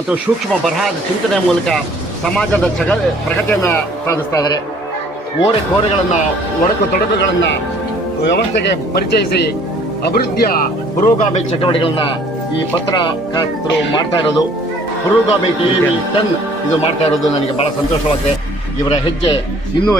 ಮತ್ತು ಸೂಕ್ಷ್ಮ ಬರಹದ ಚಿಂತನೆ ಮೂಲಕ ಸಮಾಜದ ಪ್ರಗತಿಯನ್ನು ಸಾಧಿಸ್ತಾ ಇದ್ದಾರೆ. ಕೋರೆಗಳನ್ನು ಒಡಕು ತೊಡಕುಗಳನ್ನು ವ್ಯವಸ್ಥೆಗೆ ಪರಿಚಯಿಸಿ ಅಭಿವೃದ್ಧಿಯ ಪುರೋಗಾಮಿ ಚಟುವಟಿಕೆಗಳನ್ನು ಈ ಪತ್ರಕರ್ತರು ಮಾಡ್ತಾ ಇರೋದು, ಪುರೋಗಾಮಿ TV 10 ಇದು ಮಾಡ್ತಾ ಇರೋದು ನನಗೆ ಬಹಳ ಸಂತೋಷವಾಗಿದೆ. ಇವರ ಹೆಜ್ಜೆ ಇನ್ನೂ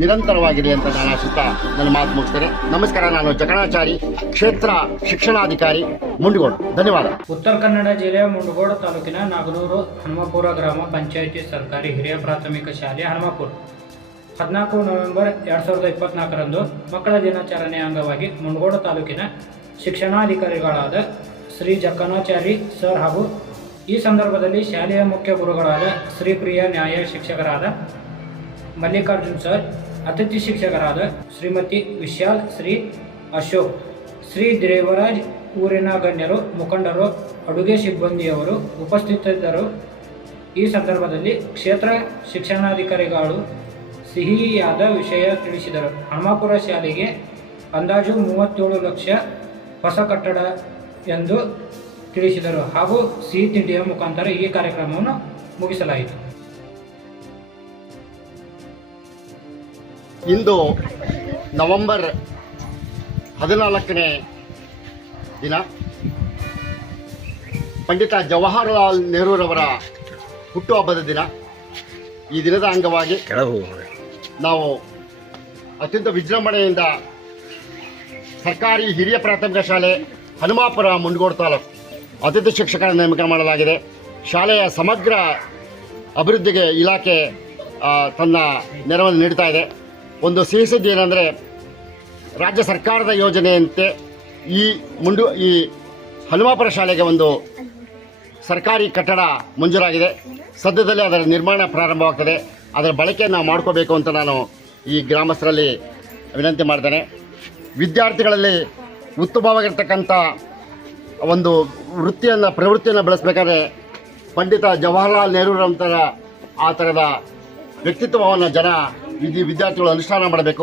ನಿರಂತರವಾಗಿದೆ ಅಂತ ನಾನು ಆಶಿಸ್ತಾ ನನ್ನ ಮಾತು ಮುಗಿಸ್ತೇನೆ. ನಮಸ್ಕಾರ. ನಾನು ಜಕಣಾಚಾರಿ, ಕ್ಷೇತ್ರ ಶಿಕ್ಷಣಾಧಿಕಾರಿ, ಮುಂಡಗೋಡು. ಧನ್ಯವಾದ. ಉತ್ತರ ಕನ್ನಡ ಜಿಲ್ಲೆಯ ಮುಂಡಗೋಡು ತಾಲೂಕಿನ ನಾಗನೂರು ಹನುಮಪುರ ಗ್ರಾಮ ಪಂಚಾಯಿತಿ ಸರ್ಕಾರಿ ಹಿರಿಯ ಪ್ರಾಥಮಿಕ ಶಾಲೆ ಹನುಮಪುರ 14 ನವೆಂಬರ್ 2024ರಂದು ಮಕ್ಕಳ ದಿನಾಚರಣೆಯ ಅಂಗವಾಗಿ ಮುಂಡಗೋಡು ತಾಲೂಕಿನ ಶಿಕ್ಷಣಾಧಿಕಾರಿಗಳಾದ ಶ್ರೀ ಜಕಣಾಚಾರಿ ಸರ್ ಹಾಗೂ ಈ ಸಂದರ್ಭದಲ್ಲಿ ಶಾಲೆಯ ಮುಖ್ಯ ಗುರುಗಳಾದ ಶ್ರೀ ಪ್ರಿಯ ನ್ಯಾಯ ಶಿಕ್ಷಕರಾದ ಮಲ್ಲಿಕಾರ್ಜುನ್ ಸರ್, ಅತಿಥಿ ಶಿಕ್ಷಕರಾದ ಶ್ರೀಮತಿ ವಿಶಾಲ್, ಶ್ರೀ ಅಶೋಕ್, ಶ್ರೀ ದೇವರಾಜ್, ಊರಿನ ಗಣ್ಯರು, ಮುಖಂಡರು, ಅಡುಗೆ ಸಿಬ್ಬಂದಿಯವರು ಉಪಸ್ಥಿತರಿದ್ದರು. ಈ ಸಂದರ್ಭದಲ್ಲಿ ಕ್ಷೇತ್ರ ಶಿಕ್ಷಣಾಧಿಕಾರಿಗಳು ಸಿಹಿಯಾದ ವಿಷಯ ತಿಳಿಸಿದರು. ಹನುಮಪುರ ಶಾಲೆಗೆ ಅಂದಾಜು 37 ಲಕ್ಷ ಹೊಸ ಕಟ್ಟಡ ಎಂದು ತಿಳಿಸಿದರು ಹಾಗೂ ಸಿಹಿ ತಿಂಡಿಯ ಮುಖಾಂತರ ಈ ಕಾರ್ಯಕ್ರಮವನ್ನು ಮುಗಿಸಲಾಯಿತು. ಇಂದು ನವೆಂಬರ್ 14ನೇ ದಿನ, ಪಂಡಿತ ಜವಾಹರಲಾಲ್ ನೆಹರೂರವರ ಹುಟ್ಟುಹಬ್ಬದ ದಿನ. ಈ ದಿನದ ಅಂಗವಾಗಿ ನಾವು ಅತ್ಯಂತ ವಿಜೃಂಭಣೆಯಿಂದ ಸರ್ಕಾರಿ ಹಿರಿಯ ಪ್ರಾಥಮಿಕ ಶಾಲೆ ಹನುಮಪುರ ಮುಂಡಗೋಡು ತಾಲೂಕು ಅತಿಥಿ ಶಿಕ್ಷಕರ ನೇಮಕ ಮಾಡಲಾಗಿದೆ. ಶಾಲೆಯ ಸಮಗ್ರ ಅಭಿವೃದ್ಧಿಗೆ ಇಲಾಖೆ ತನ್ನ ನೆರವನ್ನು ನೀಡ್ತಾ ಇದೆ. ಒಂದು ಸಿಹಿ ಸುದ್ದಿ ಏನಂದರೆ, ರಾಜ್ಯ ಸರ್ಕಾರದ ಯೋಜನೆಯಂತೆ ಈ ಹನುಮಪುರ ಶಾಲೆಗೆ ಒಂದು ಸರ್ಕಾರಿ ಕಟ್ಟಡ ಮಂಜೂರಾಗಿದೆ. ಸದ್ಯದಲ್ಲೇ ಅದರ ನಿರ್ಮಾಣ ಪ್ರಾರಂಭವಾಗ್ತದೆ. ಅದರ ಬಳಕೆಯನ್ನು ಮಾಡ್ಕೋಬೇಕು ಅಂತ ನಾನು ಈ ಗ್ರಾಮಸ್ಥರಲ್ಲಿ ವಿನಂತಿ ಮಾಡ್ತೇನೆ. ವಿದ್ಯಾರ್ಥಿಗಳಲ್ಲಿ ಉತ್ತಮವಾಗಿರ್ತಕ್ಕಂಥ ಒಂದು ಪ್ರವೃತ್ತಿಯನ್ನು ಬೆಳೆಸಬೇಕಾದ್ರೆ ಪಂಡಿತ ಜವಾಹರಲಾಲ್ ನೆಹರೂರಂತರ ಆ ಥರದ ವ್ಯಕ್ತಿತ್ವವನ್ನು ವಿದ್ಯಾರ್ಥಿಗಳು ಅನುಷ್ಠಾನ ಮಾಡಬೇಕು.